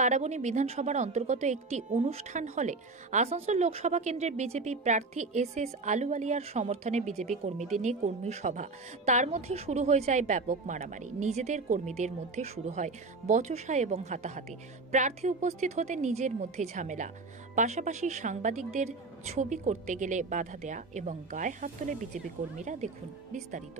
বারাবণী বিধানসভার অন্তর্গত একটি অনুষ্ঠান হলে আসানসোল লোকসভা কেন্দ্রের বিজেপি প্রার্থী এস আলুওয়ালিয়ার সমর্থনে বিজেপি কর্মীদের নিয়ে কর্মী সভা। তার মধ্যে শুরু হয়ে যায় ব্যাপক মারামারি। নিজেদের কর্মীদের মধ্যে শুরু হয় বচসা এবং হাতাহাতি। প্রার্থী উপস্থিত হতে নিজের মধ্যে ঝামেলা, পাশাপাশি সাংবাদিকদের ছবি করতে গেলে বাধা দেয়া এবং গায়ে হাত তোলে বিজেপি কর্মীরা। দেখুন বিস্তারিত।